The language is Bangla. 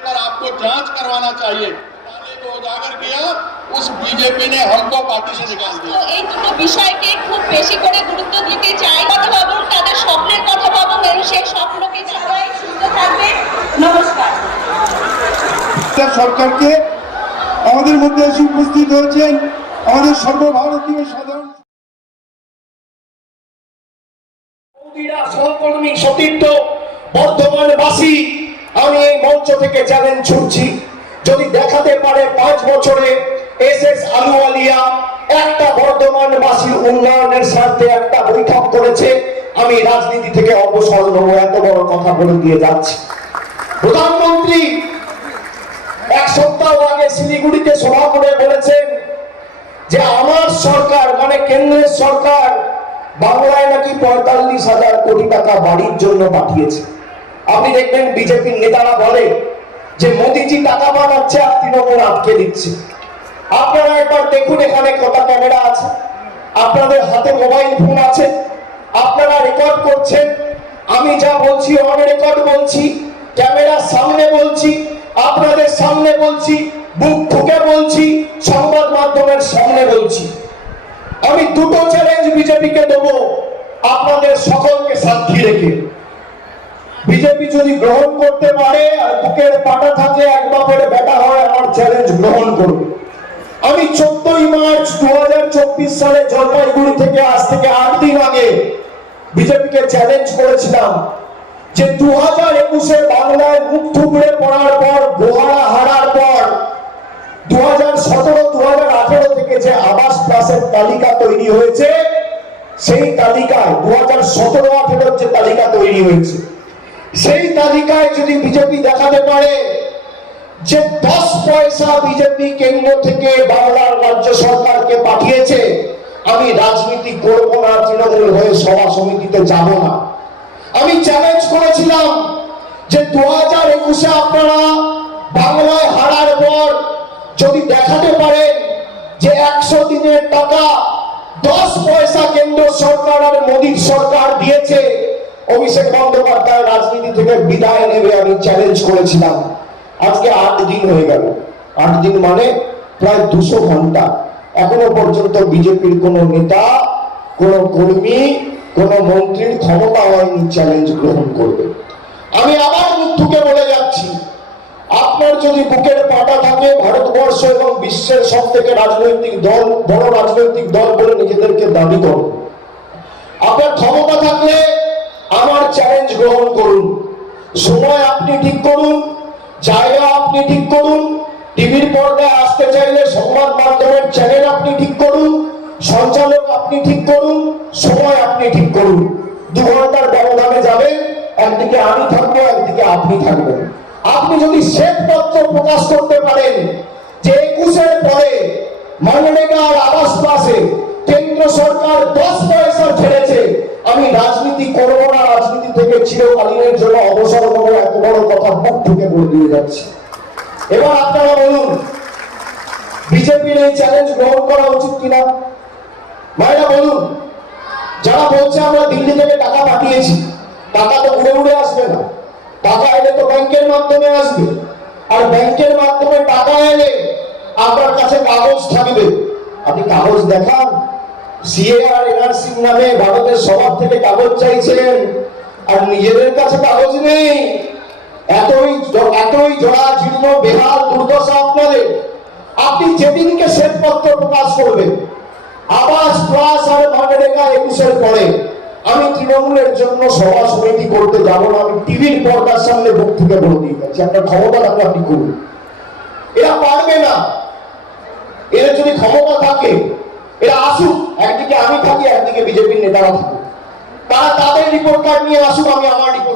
अगर आपको जांच करवाना चाहिए घोटाले को उजागर किया उस बीजेपी ने हमको पार्टी से निकाल তো दिया এই দুটো বিষয়কে খুব বেশি করে গুরুত্ব দিতে চাই কথা ভাবুন তাদের স্বপ্নের কথা ভাবুন এবং সেই স্বপ্নকে সবাই সুস্থ থাকবে নমস্কার তার সরকারকে আমাদের মধ্যে এসে উপস্থিত হয়েছেন আমাদের সর্বভারতীয় সাধারণ মোদিরা সহকর্মী সতীর্থ বর্ধমানবাসী আমি এই মঞ্চ থেকে চ্যালেঞ্জ ছুটছি যদি দেখাতে পারে পাঁচ বছরে এস এস আলুওয়ালিয়া একটা বর্ধমান বাসীর উন্নয়নের স্বার্থে একটা বৈঠক করেছে আমি রাজনীতি থেকে অবসর নেব এত বড় কথা বলে দিয়ে যাচ্ছি প্রধানমন্ত্রী এক সপ্তাহ আগে শিলিগুড়িতে সভা করে বলেছেন যে আমার সরকার মানে কেন্দ্রের সরকার বাংলায় নাকি পঁয়তাল্লিশ হাজার কোটি টাকা বাড়ির জন্য পাঠিয়েছে আপনি দেখবেন বিজেপির নেতারা বলে যে মোদিজি টাকা বানাচ্ছে আর তৃণমূল আটকে দিচ্ছে আপনারা একবার দেখুন এখানে কটা ক্যামেরা আছে আপনাদের হাতে মোবাইল ফোন আছে আপনারা রেকর্ড করছেন আমি যা বলছি অন রেকর্ড বলছি ক্যামেরার সামনে বলছি আপনাদের সামনে বলছি বুক ঠুকে বলছি সংবাদ মাধ্যমের সামনে বলছি আমি দুটো চ্যালেঞ্জ বিজেপিকে দেবো আপনাদের সকলকে সাক্ষী রেখে বিজেপি যদি গ্রহণ করতে পারে আর বুকের পাটা থাকে এক বাপের বেটা হয় আমার চ্যালেঞ্জ গ্রহণ করবে আমি চোদ্দই মার্চ দু সালে জলপাইগুড়ি থেকে আজ থেকে আট দিন আগে বিজেপিকে চ্যালেঞ্জ করেছিলাম যে দু হাজার একুশে বাংলায় মুখ থুকড়ে পড়ার পর গোহারা হারার পর দু হাজার সতেরো দু হাজার আঠেরো থেকে যে আবাস প্লাসের তালিকা তৈরি হয়েছে সেই তালিকায় দু হাজার সতেরো আঠেরোর যে তালিকা তৈরি হয়েছে সেই তালিকায় যদি বিজেপি দেখাতে পারে যে দশ পয়সা বিজেপি কেন্দ্র থেকে বাংলার রাজ্য সরকারকে পাঠিয়েছে আমি রাজনীতি করবো না তৃণমূল হয়ে সভা সমিতিতে যাব না আমি চ্যালেঞ্জ করেছিলাম যে দু হাজার একুশে আপনারা বাংলায় হারার পর যদি দেখাতে পারেন যে একশো দিনের টাকা দশ পয়সা কেন্দ্র সরকার আর মোদীর সরকার দিয়েছে অভিষেক বন্দ্যোপাধ্যায় থেকে বিদায় নেবে আমি চ্যালেঞ্জ করেছিলাম আজকে আট দিন হয়ে গেল আট দিন মানে প্রায় দুশো ঘন্টা এখনো পর্যন্ত বিজেপির কোন নেতা কোন কর্মী কোন মন্ত্রীর ক্ষমতা হয়নি চ্যালেঞ্জ গ্রহণ করবে আমি আবার মৃত্যুকে বলে যাচ্ছি আপনার যদি বুকের পাটা থাকে ভারতবর্ষ এবং বিশ্বের সব থেকে রাজনৈতিক দল বড় রাজনৈতিক দল বলে নিজেদেরকে দাবি করুন আপনার ক্ষমতা থাকলে আমার চ্যালেঞ্জ গ্রহণ করুন সময় আপনি ঠিক করুন জায়গা আপনি ঠিক করুন টিভির পর্দায় আসতে চাইলে সংবাদ মাধ্যমের চ্যানেল আপনি ঠিক করুন সঞ্চালক আপনি ঠিক করুন সময় আপনি ঠিক করুন দু ঘন্টার ব্যবধানে যাবে একদিকে আমি থাকবো একদিকে আপনি থাকবেন আপনি যদি শ্বেতপত্র প্রকাশ করতে পারেন যে একুশের পরে মনরেগার আবাস পাশে কেন্দ্র সরকার দশ পয়সা ছেড়েছে আমি রাজনীতি করবো না রাজনীতি থেকে চিরকালীনের জন্য অবশ্যই ঢুকে দিয়ে যাচ্ছে এবার আপনারা বলুন বিজেপির এই চ্যালেঞ্জ গ্রহণ করা উচিত কিনা ভাইরা বলুন যারা বলছে আমরা দিল্লি থেকে টাকা পাঠিয়েছি টাকা তো উড়ে উড়ে আসবে না টাকা এলে তো ব্যাংকের মাধ্যমে আসবে আর ব্যাংকের মাধ্যমে টাকা এলে আপনার কাছে কাগজ থাকবে আপনি কাগজ দেখান সিএআর আর এনআরসি নামে ভারতের সবার থেকে কাগজ চাইছেন আর নিজেদের কাছে কাগজ নেই এতই এতই জোড়া জীর্ণ বেহাল দুর্দশা আপনাদের আপনি যেদিনকে শ্বেতপত্র প্রকাশ করবেন আবাস প্লাস আর মনরেগা একুশের পরে আমি তৃণমূলের জন্য সভা সমিতি করতে যাব না আমি টিভির পর্দার সামনে বক্তৃতা বলে দিয়ে যাচ্ছি আপনার ক্ষমতা থাকলে আপনি করুন এরা পারবে না এরা যদি ক্ষমতা থাকে এরা আসুক একদিকে আমি থাকি একদিকে বিজেপির নেতারা থাকুক তারা তাদের রিপোর্ট কার্ড নিয়ে আসুক আমি আমার রিপোর্ট